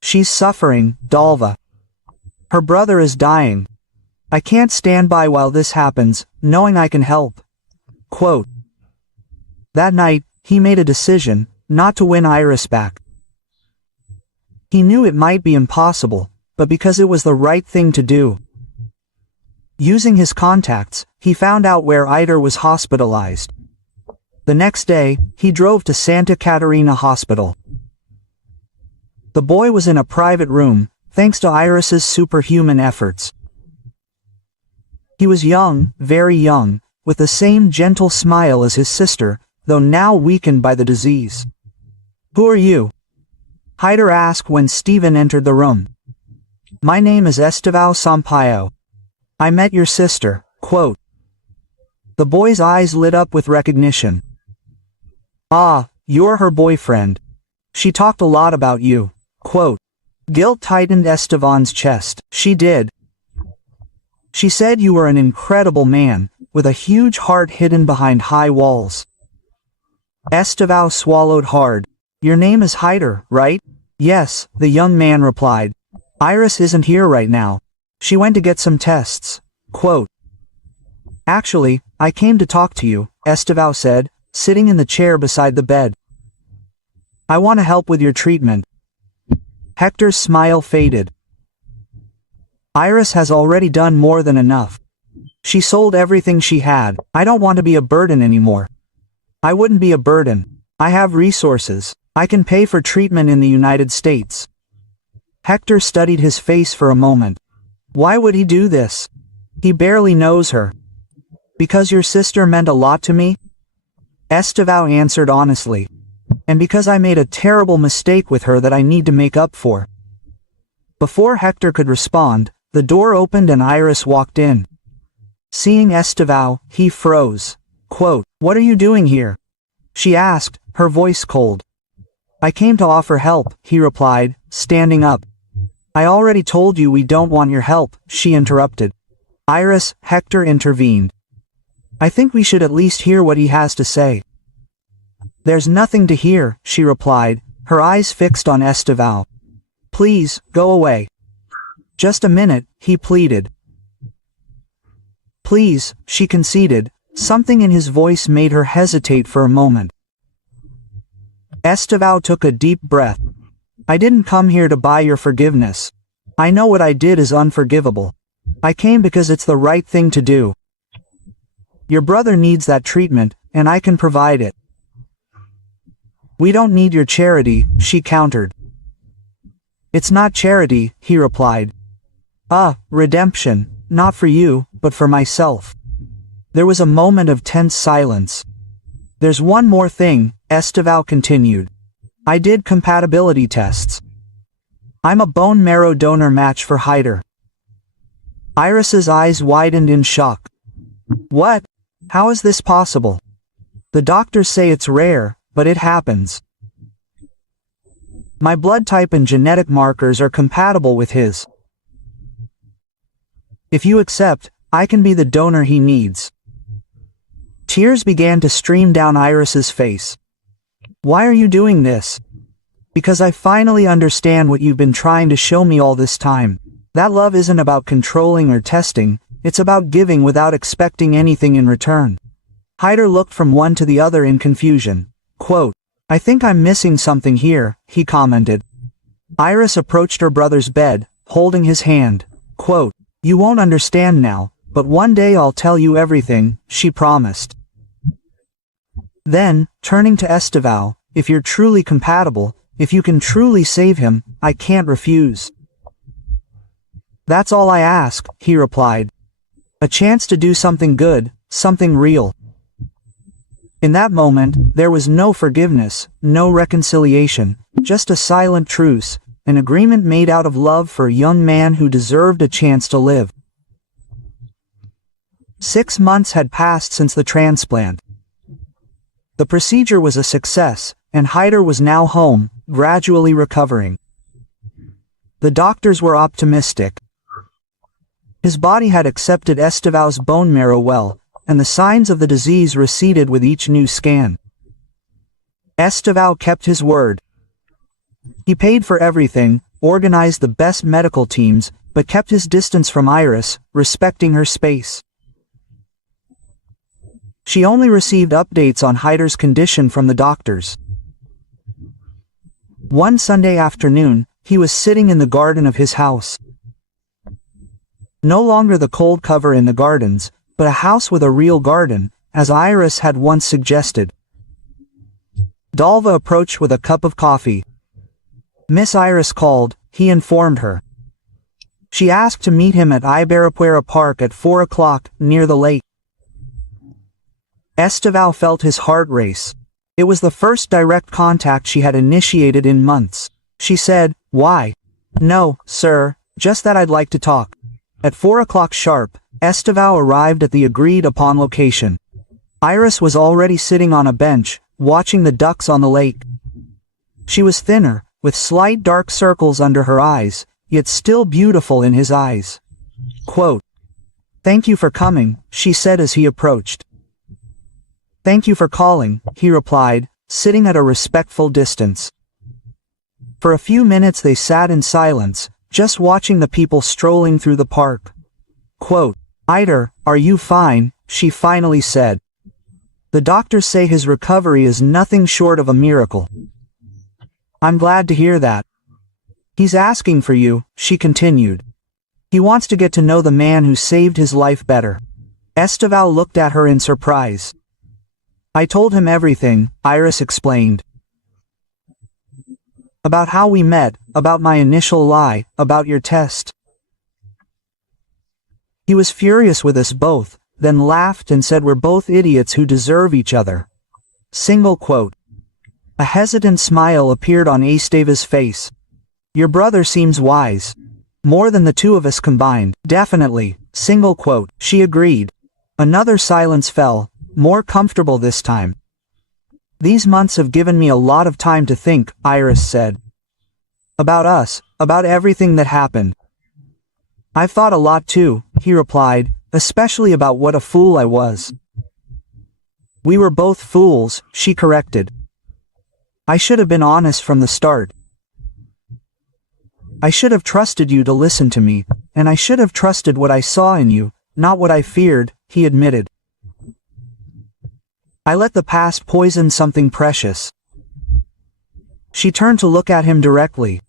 "She's suffering, Dalva. Her brother is dying. I can't stand by while this happens, knowing I can help." Quote. That night, he made a decision, not to win Iris back. He knew it might be impossible, but because it was the right thing to do. Using his contacts, he found out where Ida was hospitalized. The next day, he drove to Santa Catarina Hospital. The boy was in a private room, thanks to Iris's superhuman efforts. He was young, very young, with the same gentle smile as his sister, though now weakened by the disease. "Who are you?" Hyder asked when Stephen entered the room. "My name is Estevao Sampaio. I met your sister." Quote. The boy's eyes lit up with recognition. "Ah, you're her boyfriend. She talked a lot about you." Quote. Guilt tightened Estevan's chest. "She did. She said you were an incredible man, with a huge heart hidden behind high walls." Estevao swallowed hard. "Your name is Hyder, right?" "Yes," the young man replied. "Iris isn't here right now. She went to get some tests." Quote. "Actually, I came to talk to you," Estevao said, sitting in the chair beside the bed. "I want to help with your treatment." Hector's smile faded. "Iris has already done more than enough. She sold everything she had. I don't want to be a burden anymore." "I wouldn't be a burden. I have resources. I can pay for treatment in the United States." Hector studied his face for a moment. "Why would he do this? He barely knows her." "Because your sister meant a lot to me?" Estevao answered honestly. "And because I made a terrible mistake with her that I need to make up for." Before Hector could respond, the door opened and Iris walked in. Seeing Estevao, he froze. Quote, "What are you doing here?" she asked, her voice cold. "I came to offer help," he replied, standing up. "I already told you we don't want your help," she interrupted. "Iris," Hector intervened. "I think we should at least hear what he has to say." "There's nothing to hear," she replied, her eyes fixed on Estevao. "Please, go away." "Just a minute," he pleaded. "Please," she conceded. Something in his voice made her hesitate for a moment. Estevao took a deep breath. "I didn't come here to buy your forgiveness. I know what I did is unforgivable. I came because it's the right thing to do. Your brother needs that treatment, and I can provide it." "We don't need your charity," she countered. "It's not charity," he replied. Redemption, not for you, but for myself." There was a moment of tense silence. "There's one more thing," Estevao continued. "I did compatibility tests. I'm a bone marrow donor match for Hyder." Iris's eyes widened in shock. "What? How is this possible?" "The doctors say it's rare, but it happens." My blood type and genetic markers are compatible with his. If you accept, I can be the donor he needs." Tears began to stream down Iris's face. "Why are you doing this?" "Because I finally understand what you've been trying to show me all this time. That love isn't about controlling or testing, it's about giving without expecting anything in return." Hyder looked from one to the other in confusion. Quote, "I think I'm missing something here," he commented. Iris approached her brother's bed, holding his hand. Quote, "You won't understand now, but one day I'll tell you everything," she promised. Then, turning to Estevão, "If you're truly compatible, if you can truly save him, I can't refuse." "That's all I ask," he replied. "A chance to do something good, something real." In that moment, there was no forgiveness, no reconciliation, just a silent truce, an agreement made out of love for a young man who deserved a chance to live. 6 months had passed since the transplant. The procedure was a success, and Hyder was now home, gradually recovering. The doctors were optimistic. His body had accepted Estevão's bone marrow well, and the signs of the disease receded with each new scan. Estevão kept his word. He paid for everything, organized the best medical teams, but kept his distance from Iris, respecting her space. She only received updates on Hyder's condition from the doctors. One Sunday afternoon, he was sitting in the garden of his house. No longer the cold cover in the gardens, but a house with a real garden, as Iris had once suggested. Dalva approached with a cup of coffee. Miss Iris called, he informed her. She asked to meet him at Ibirapuera Park at 4 o'clock, near the lake. Estevão felt his heart race. It was the first direct contact she had initiated in months. She said, "Why?" "No, sir, just that I'd like to talk." At 4 o'clock sharp, Estevão arrived at the agreed-upon location. Iris was already sitting on a bench, watching the ducks on the lake. She was thinner, with slight dark circles under her eyes, yet still beautiful in his eyes. Quote, "Thank you for coming," she said as he approached. "Thank you for calling," he replied, sitting at a respectful distance. For a few minutes they sat in silence, just watching the people strolling through the park. Quote, "Hyder, are you fine?" she finally said. "The doctors say his recovery is nothing short of a miracle." "I'm glad to hear that." "He's asking for you," she continued. "He wants to get to know the man who saved his life better." Estevão looked at her in surprise. "I told him everything," Iris explained. "About how we met, about my initial lie, about your test." He was furious with us both, then laughed and said we're both idiots who deserve each other. Single quote. A hesitant smile appeared on Esteva's face. "Your brother seems wise. More than the two of us combined." "Definitely," single quote, she agreed. Another silence fell, more comfortable this time. "These months have given me a lot of time to think," Iris said. "About us, about everything that happened." "I've thought a lot too," he replied, "especially about what a fool I was." "We were both fools," she corrected. "I should have been honest from the start. I should have trusted you to listen to me, and I should have trusted what I saw in you, not what I feared," he admitted. "I let the past poison something precious." She turned to look at him directly.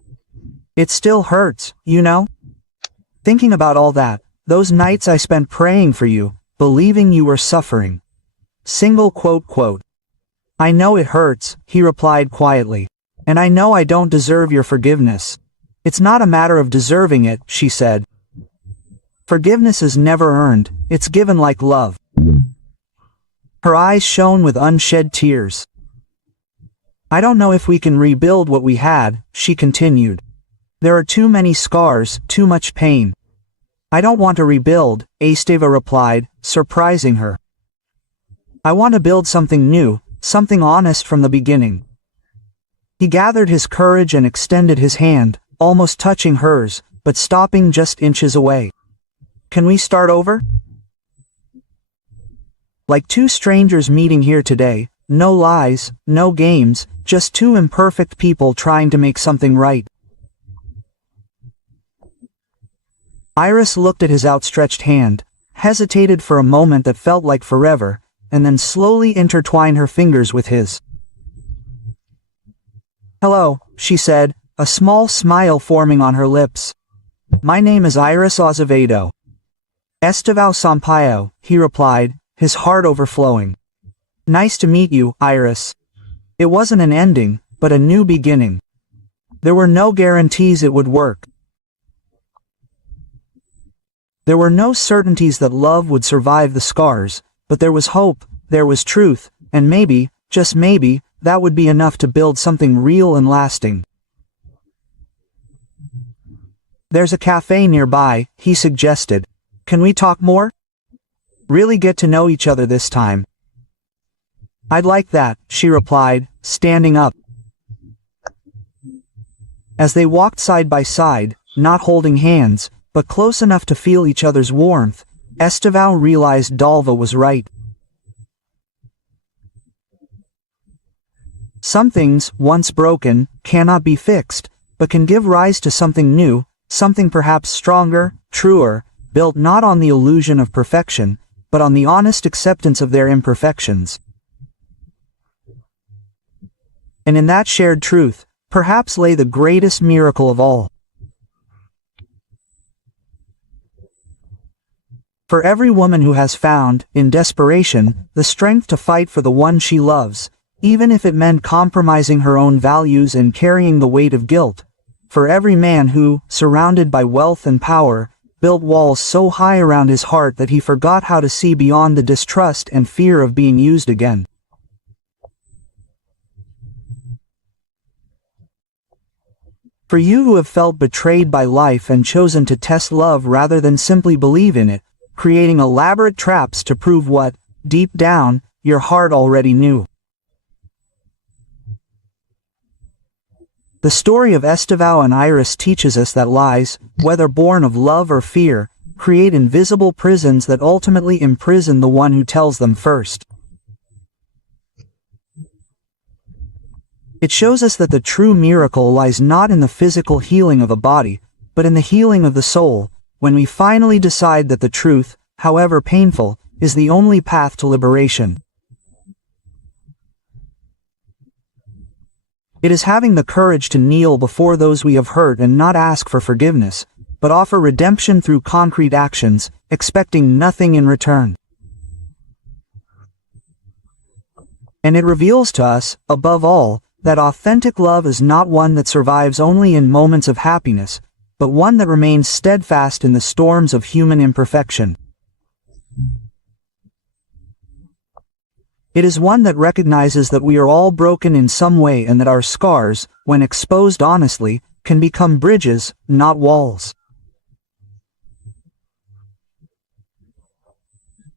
"It still hurts, you know? Thinking about all that, those nights I spent praying for you, believing you were suffering." Single quote quote. "I know it hurts," he replied quietly. "And I know I don't deserve your forgiveness." "It's not a matter of deserving it," she said. "Forgiveness is never earned, it's given like love." Her eyes shone with unshed tears. "I don't know if we can rebuild what we had," she continued. "There are too many scars, too much pain." "I don't want to rebuild," Esteva replied, surprising her. "I want to build something new, something honest from the beginning." He gathered his courage and extended his hand, almost touching hers, but stopping just inches away. Can we start over? Like two strangers meeting here today, no lies, no games, just two imperfect people trying to make something right. Iris looked at his outstretched hand, hesitated for a moment that felt like forever, and then slowly intertwined her fingers with his. "Hello," she said, a small smile forming on her lips. "My name is Iris Azevedo." "Estevao Sampaio," he replied, his heart overflowing. "Nice to meet you, Iris." It wasn't an ending, but a new beginning. There were no guarantees it would work. There were no certainties that love would survive the scars, but there was hope, there was truth, and maybe, just maybe, that would be enough to build something real and lasting. "There's a cafe nearby," he suggested. "Can we talk more? Really get to know each other this time." "I'd like that," she replied, standing up. As they walked side by side, not holding hands, but close enough to feel each other's warmth, Estevao realized Dalva was right. Some things, once broken, cannot be fixed, but can give rise to something new, something perhaps stronger, truer, built not on the illusion of perfection, but on the honest acceptance of their imperfections. And in that shared truth, perhaps lay the greatest miracle of all. For every woman who has found, in desperation, the strength to fight for the one she loves, even if it meant compromising her own values and carrying the weight of guilt. For every man who, surrounded by wealth and power, built walls so high around his heart that he forgot how to see beyond the distrust and fear of being used again. For you who have felt betrayed by life and chosen to test love rather than simply believe in it, creating elaborate traps to prove what, deep down, your heart already knew. The story of Estevao and Iris teaches us that lies, whether born of love or fear, create invisible prisons that ultimately imprison the one who tells them first. It shows us that the true miracle lies not in the physical healing of a body, but in the healing of the soul, when we finally decide that the truth, however painful, is the only path to liberation. It is having the courage to kneel before those we have hurt and not ask for forgiveness, but offer redemption through concrete actions, expecting nothing in return. And it reveals to us, above all, that authentic love is not one that survives only in moments of happiness, but one that remains steadfast in the storms of human imperfection. It is one that recognizes that we are all broken in some way and that our scars, when exposed honestly, can become bridges, not walls.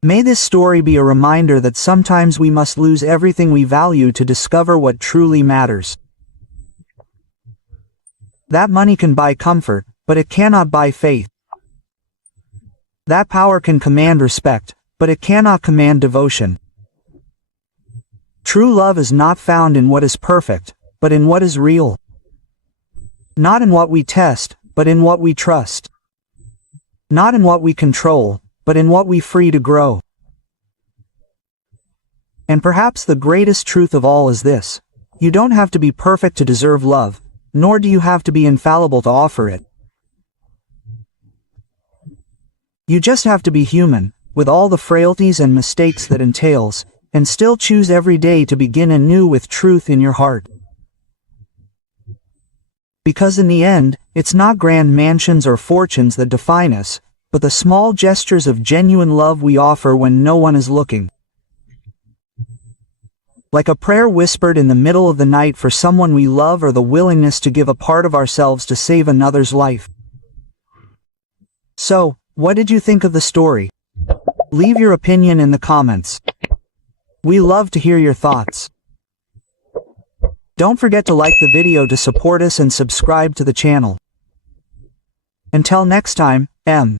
May this story be a reminder that sometimes we must lose everything we value to discover what truly matters. That money can buy comfort, but it cannot buy faith. That power can command respect, but it cannot command devotion. True love is not found in what is perfect, but in what is real. Not in what we test, but in what we trust. Not in what we control, but in what we free to grow. And perhaps the greatest truth of all is this: you don't have to be perfect to deserve love, nor do you have to be infallible to offer it. You just have to be human, with all the frailties and mistakes that entails, and still choose every day to begin anew with truth in your heart. Because in the end, it's not grand mansions or fortunes that define us, but the small gestures of genuine love we offer when no one is looking. Like a prayer whispered in the middle of the night for someone we love, or the willingness to give a part of ourselves to save another's life. So, what did you think of the story? Leave your opinion in the comments. We love to hear your thoughts. Don't forget to like the video to support us and subscribe to the channel. Until next time, M.